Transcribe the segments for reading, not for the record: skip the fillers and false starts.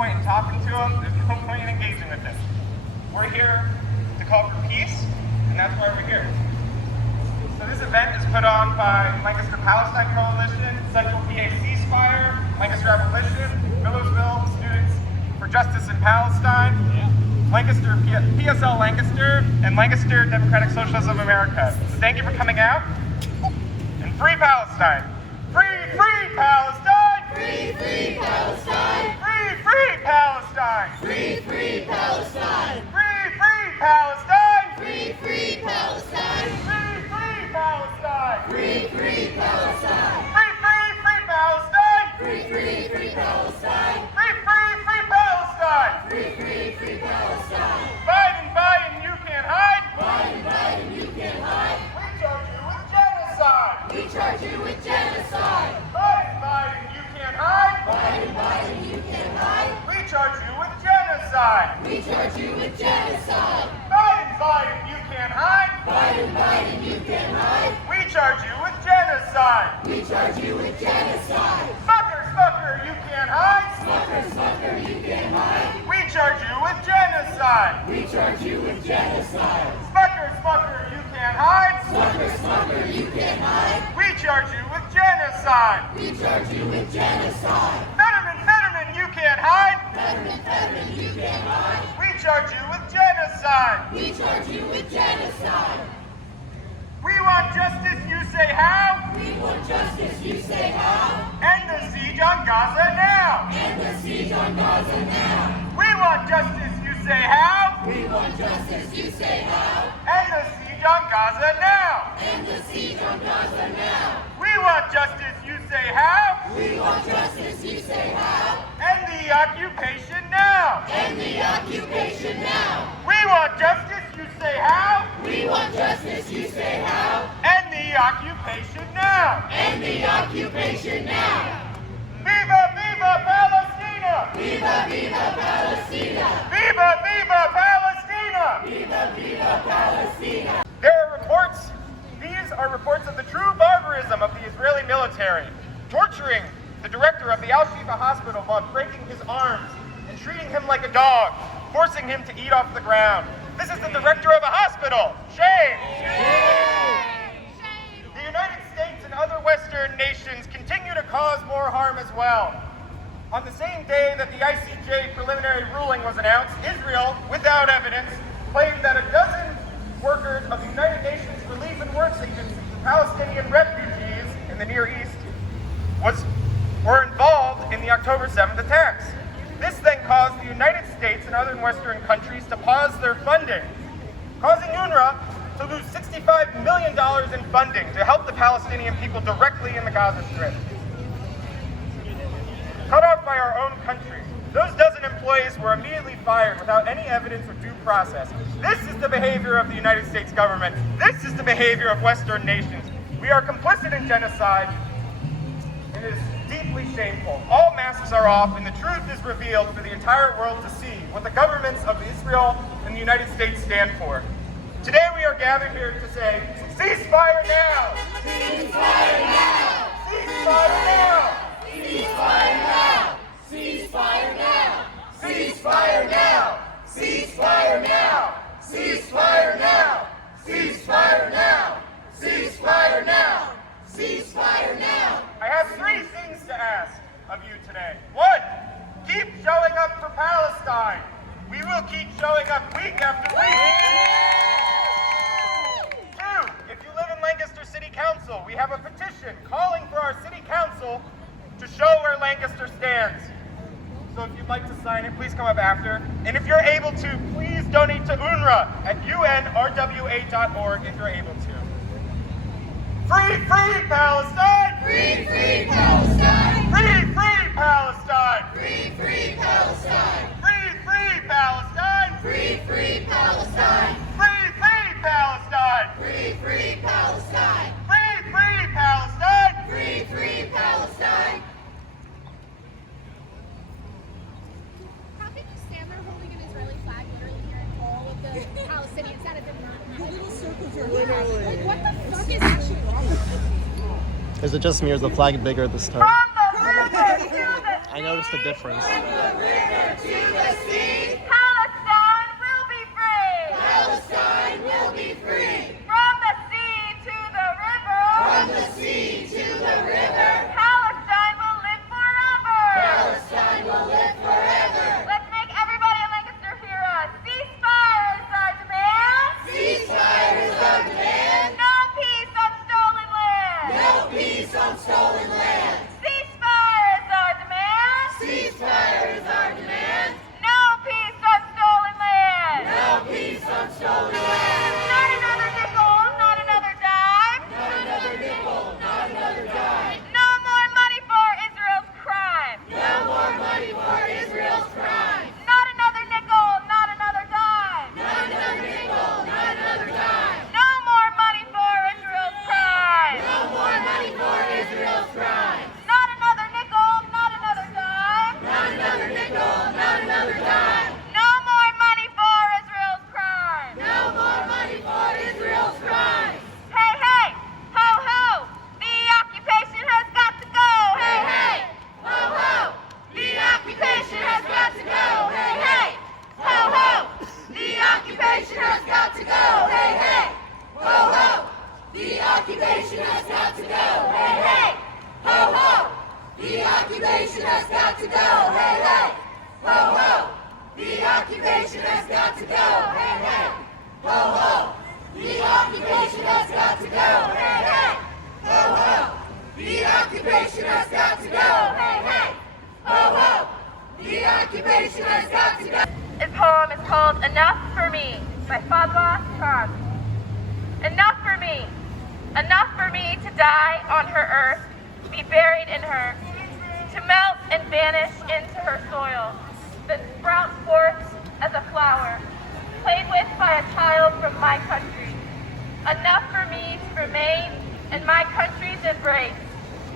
point in talking to him. There's no point in engaging with him. We're here to call for peace, and that's why we're here. So this event is put on by Lancaster Palestine Coalition, Pennsylvania Ceasefire, Lancaster Abolition, Millersville Students for Justice in Palestine, Lancaster PSL Lancaster, and Lancaster Democratic Socialism America. So thank you for coming out. And free Palestine! Free, free Palestine! Free, free Palestine! Free, free Palestine! Free, free Palestine! Free, free Palestine! Free, free Palestine! Free, free Palestine! Free, free Palestine! Free, free, free Palestine! Free, free, free Palestine! Free, free, free Palestine! Free, free, free Palestine! Biden, Biden, you can't hide! Biden, Biden, you can't hide! We charge you with genocide! We charge you with genocide! Biden, Biden, you can't hide! Biden, Biden, you can't hide! We charge you with genocide! We charge you with genocide! Biden, Biden, you can't hide! Biden, Biden, you can't hide! We charge you with genocide! We charge you with genocide! Smucker, Smucker, you can't hide! Smucker, Smucker, you can't hide! We charge you with genocide! We charge you with genocide! Smucker, Smucker, you can't hide! Smucker, Smucker, you can't hide! We charge you with genocide! We charge you with genocide! Fetterman, Fetterman, you can't hide! Fetterman, Fetterman, you can't hide! We charge you with genocide! We charge you with genocide! We want justice, you say how? We want justice, you say how? End the siege on Gaza now! End the siege on Gaza now! We want justice, you say how? We want justice, you say how? End the siege on Gaza now! End the siege on Gaza now! We want justice, you say how? We want justice, you say how? End the occupation now! End the occupation now! We want justice, you say how? We want justice, you say how? End the occupation now! End the occupation now! Viva, viva Palestina! Viva, viva Palestina! Viva, viva Palestina! Viva, viva Palestina! There are reports, these are reports of the true barbarism of the Israeli military, torturing the director of the Al-Shifa hospital while breaking his arms and treating him like a dog, forcing him to eat off the ground. This is the director of a hospital. Shame! The United States and other Western nations continue to cause more harm as well. On the same day that the ICJ preliminary ruling was announced, Israel, without evidence, claimed that a dozen workers of the United Nations Relief and Works Agency, Palestinian refugees in the Near East, were involved in the October 7th attacks. This then caused the United States and other Western countries to pause their funding, causing UNRWA to lose $65 million in funding to help the Palestinian people directly in the Gaza Strip. Cut off by our own country, those dozen employees were immediately fired without any evidence or due process. This is the behavior of the United States government. This is the behavior of Western nations. We are complicit in genocide. It is deeply shameful. All masks are off and the truth is revealed for the entire world to see what the governments of Israel and the United States stand for. Today we are gathered here to say, ceasefire now! Ceasefire now! Ceasefire now! Ceasefire now! Ceasefire now! Ceasefire now! Ceasefire now! Ceasefire now! Ceasefire now! Ceasefire now! Ceasefire now! I have three things to ask of you today. One, keep showing up for Palestine. We will keep showing up week after week. Two, if you live in Lancaster City Council, we have a petition calling for our City Council to show where Lancaster stands. So if you'd like to sign it, please come up after. And if you're able to, please donate to UNRWA at unrwa.org if you're able to. Free, free Palestine! Free, free Palestine! Free, free Palestine! Free, free Palestine! Free, free Palestine! Free, free Palestine! Free, free Palestine! Free, free Palestine! Free, free Palestine! Free, free Palestine! How can you stand there holding an Israeli flag literally here and all of the Palestinians that have been run? The little circles are literally. Like, what the fuck is actually wrong with you? Is it just me or is the flag bigger this time? From the river to the I noticed a difference. From the river to go. Hey, hey. Ho, ho. The occupation has got to go. Hey, hey. Ho, ho. The occupation has got to go. Hey, hey. Ho, ho. The occupation has got to go. This poem is called Enough for Me by Fatwa Khan. Enough for me to die on her earth, be buried in her, to melt and vanish into her soil, then sprout forth as a flower, played with by a child from my country. Enough for me to remain in my country's embrace,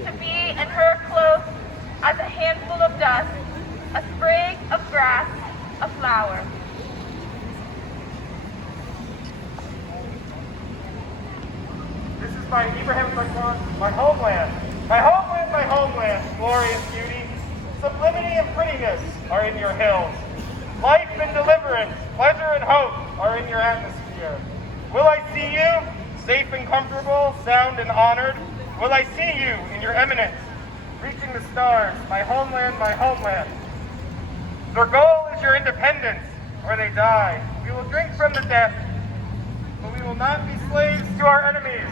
to be in her close as a handful of dust, a sprig of grass, a flower. This is by Ibrahim Bakwan, my homeland. My homeland, my homeland, glorious beauty. Sublimity and prettiness are in your hills. Life and deliverance, pleasure and hope are in your atmosphere. Will I see you, safe and comfortable, sound and honored? Will I see you in your eminence, reaching the stars, my homeland, my homeland? Their goal is your independence, or they die. We will drink from the death, but we will not be slaves to our enemies.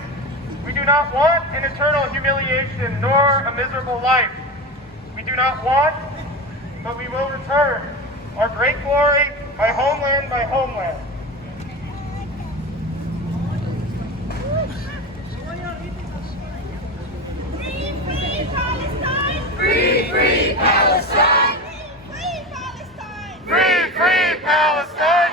We do not want an eternal humiliation, nor a miserable life. We do not want, but we will return. Our great glory, my homeland, my homeland. Free, free Palestine! Free, free Palestine! Free Palestine! Free, free Palestine!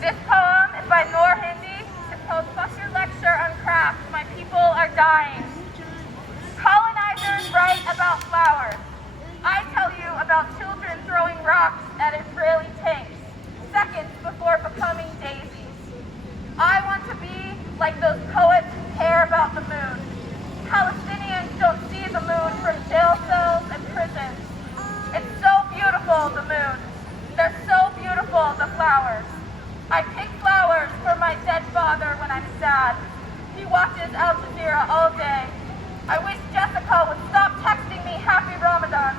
This poem is by Noor Hindi. It's called Fuck Your Lecture on Craft. My people are dying. Colonizers write about flowers. I tell you about children throwing rocks at Israeli tanks, seconds before becoming daisies. I want to be like those poets who care about the moon. Palestinians don't see the moon from jail cells and prisons. It's so beautiful, the moon. They're so beautiful, the flowers. I pick flowers for my dead father when I'm sad. He watches Al Jazeera all day. I wish Jessica would stop texting me Happy Ramadan.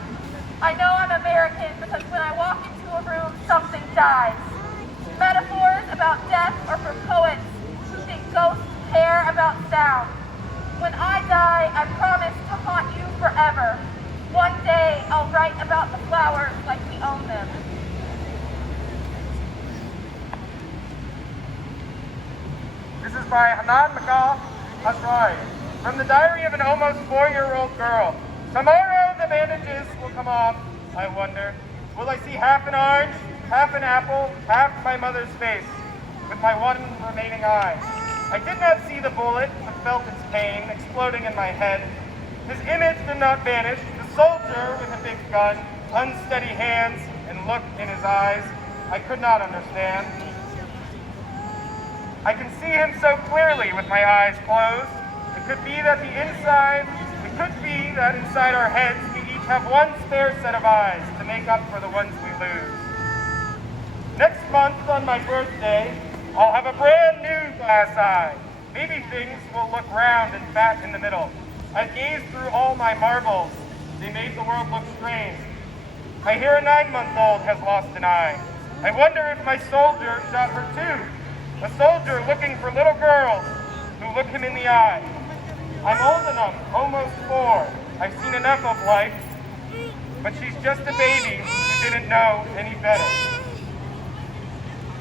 I know I'm American because when I walk into a room, something dies. Metaphors about death are for poets who think ghosts care about sound. When I die, I promise to haunt you forever. One day, I'll write about the flowers like we own them. This is by Hanan Makal Hasrai. From the diary of an almost 4-year-old girl. Tomorrow the bandages will come off, I wonder. Will I see half an orange, half an apple, half my mother's face, with my one remaining eye? I did not see the bullet, but felt its pain exploding in my head. His image did not vanish. The soldier with a big gun, unsteady hands, and look in his eyes, I could not understand. I can see him so clearly with my eyes closed. It could be that inside our heads we each have one spare set of eyes to make up for the ones we lose. Next month on my birthday, I'll have a brand new glass eye. Maybe things will look round and fat in the middle. I've gazed through all my marbles. They made the world look strange. I hear a 9-month-old has lost an eye. I wonder if my soldier shot her too. A soldier looking for little girls who look him in the eye. I'm old enough, almost 4. I've seen enough of life, but she's just a baby who didn't know any better.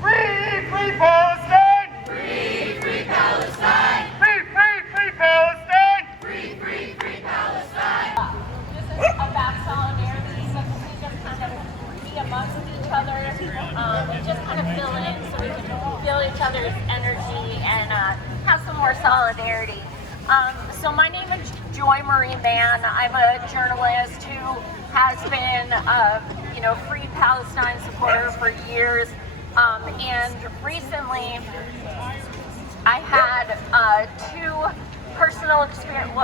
Free, free Palestine! Free, free Palestine! Free, free, free Palestine! Free, free, free Palestine! This is about solidarity, so we just kind of be amongst each other, and just kind of fill in so we can feel each other's energy and have some more solidarity. So my name is Joy Marie Mann. I'm a journalist who has been a Free Palestine supporter for years, and recently I had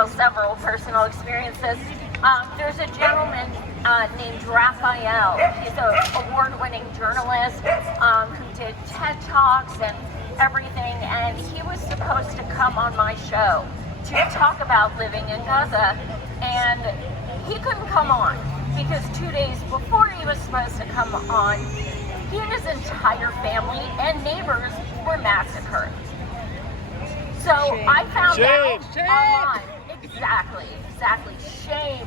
several personal experiences. There's a gentleman named Raphael. He's an award-winning journalist who did TED Talks and everything, and he was supposed to come come on my show to talk about living in Gaza, and he couldn't come on because 2 days before he was supposed to come on, he and his entire family and neighbors were massacred. So I found out online. Exactly. Shame.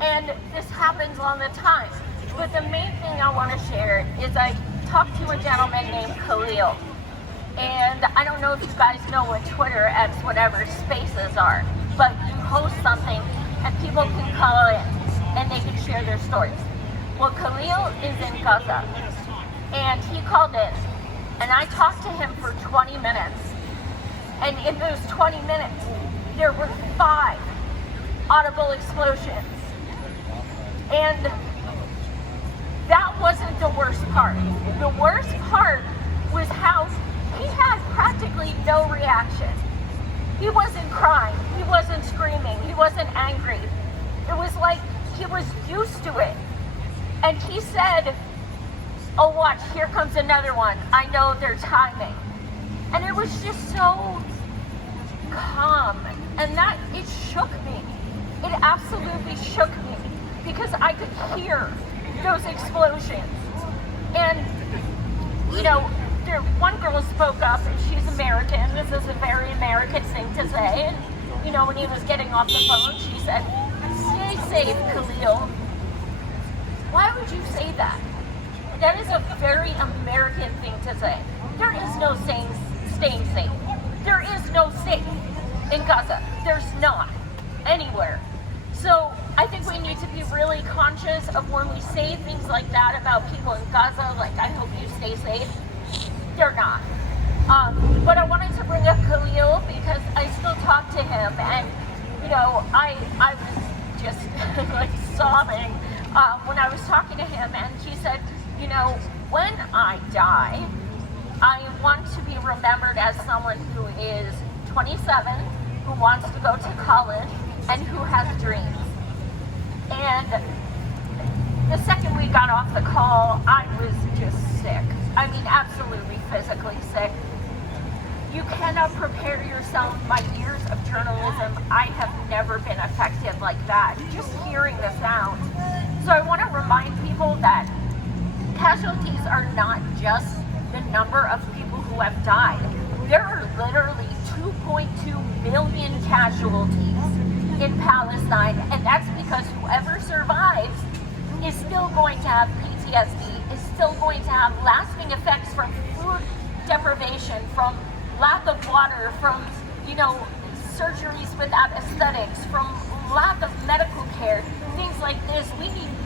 And this happens all the time. But the main thing I want to share is I talked to a gentleman named Khalil. And I don't know if you guys know what Twitter, X, whatever, spaces are. But you host something and people can call in and they can share their stories. Well, Khalil is in Gaza. And he called in. And I talked to him for 20 minutes. And in those 20 minutes, there were 5 audible explosions. And that wasn't the worst part. The worst part was how he had practically no reaction. He wasn't crying, he wasn't screaming, he wasn't angry. It was like he was used to it. And he said, "Oh, watch, here comes another one. I know their timing." And it was just so calm. And that, it shook me. It absolutely shook me because I could hear those explosions. And, you know, one girl spoke up, and she's American. This is a very American thing to say. And, you know, when he was getting off the phone, she said, "Stay safe, Khalil." Why would you say that? That is a very American thing to say. There is no staying safe. There is no safe in Gaza. There's not anywhere. So I think we need to be really conscious of when we say things like that about people in Gaza, like, "I hope you stay safe." They're not. But I wanted to bring up Khalil because I still talk to him, and, you know, I was just like sobbing when I was talking to him, and he said, "You know, when I die, I want to be remembered as someone who is 27, who wants to go to college, and who has dreams." And the second we got off the call, I was just sick. I mean, absolutely physically sick. You cannot prepare yourself. My years of journalism, I have never been affected like that, just hearing the sound. So I want to remind people that casualties are not just the number of people who have died. There are literally 2.2 million casualties in Palestine, and that's because whoever survives is still going to have PTSD, is still going to have lasting effects from food deprivation, from lack of water, from, you know, surgeries without aesthetics, from lack of medical care, things like this.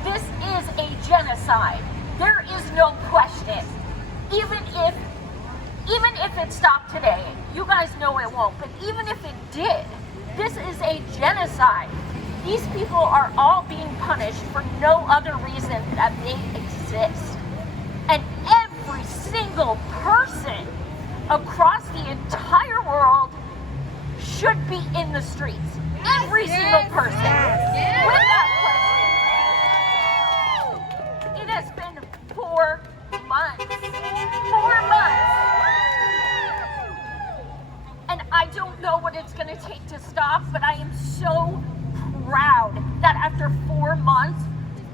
This is a genocide. There is no question. Even if it stopped today, you guys know it won't, but even if it did, this is a genocide. These people are all being punished for no other reason that they exist. And every single person across the entire world should be in the streets. Every single person. Without question. It has been 4 months. 4 months. And I don't know what it's going to take to stop, but I am so proud that after 4 months,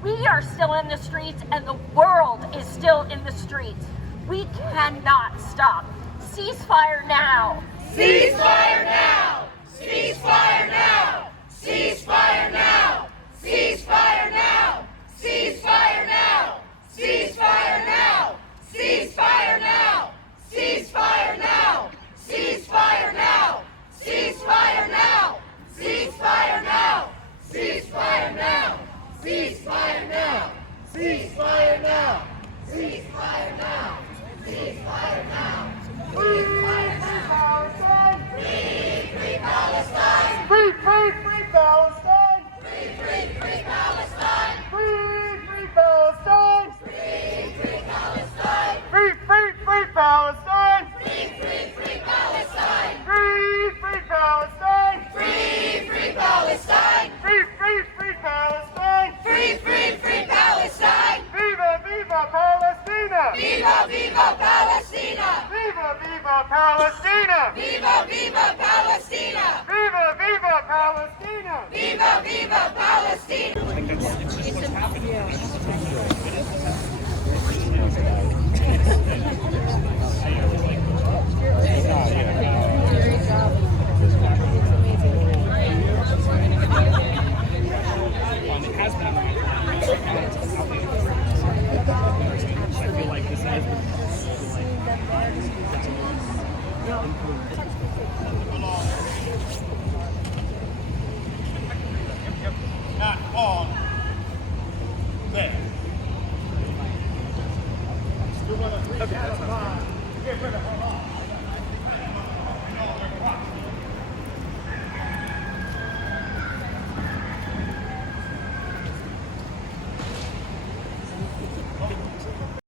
we are still in the streets and the world is still in the streets. We cannot stop. Ceasefire now. Ceasefire now! Ceasefire now! Ceasefire now! Ceasefire now! Ceasefire now! Ceasefire now! Ceasefire now! Ceasefire now! Ceasefire now! Ceasefire now! Ceasefire now! Ceasefire now! Ceasefire now! Ceasefire now! Ceasefire now! Ceasefire now! Ceasefire now! Free Palestine! Free Palestine! viva Palestina! Viva, viva Palestina! Viva, viva Palestina! Viva, viva Palestina! I think it's just what's happening. It has been. I feel like this has been. Not on there. Okay, that's not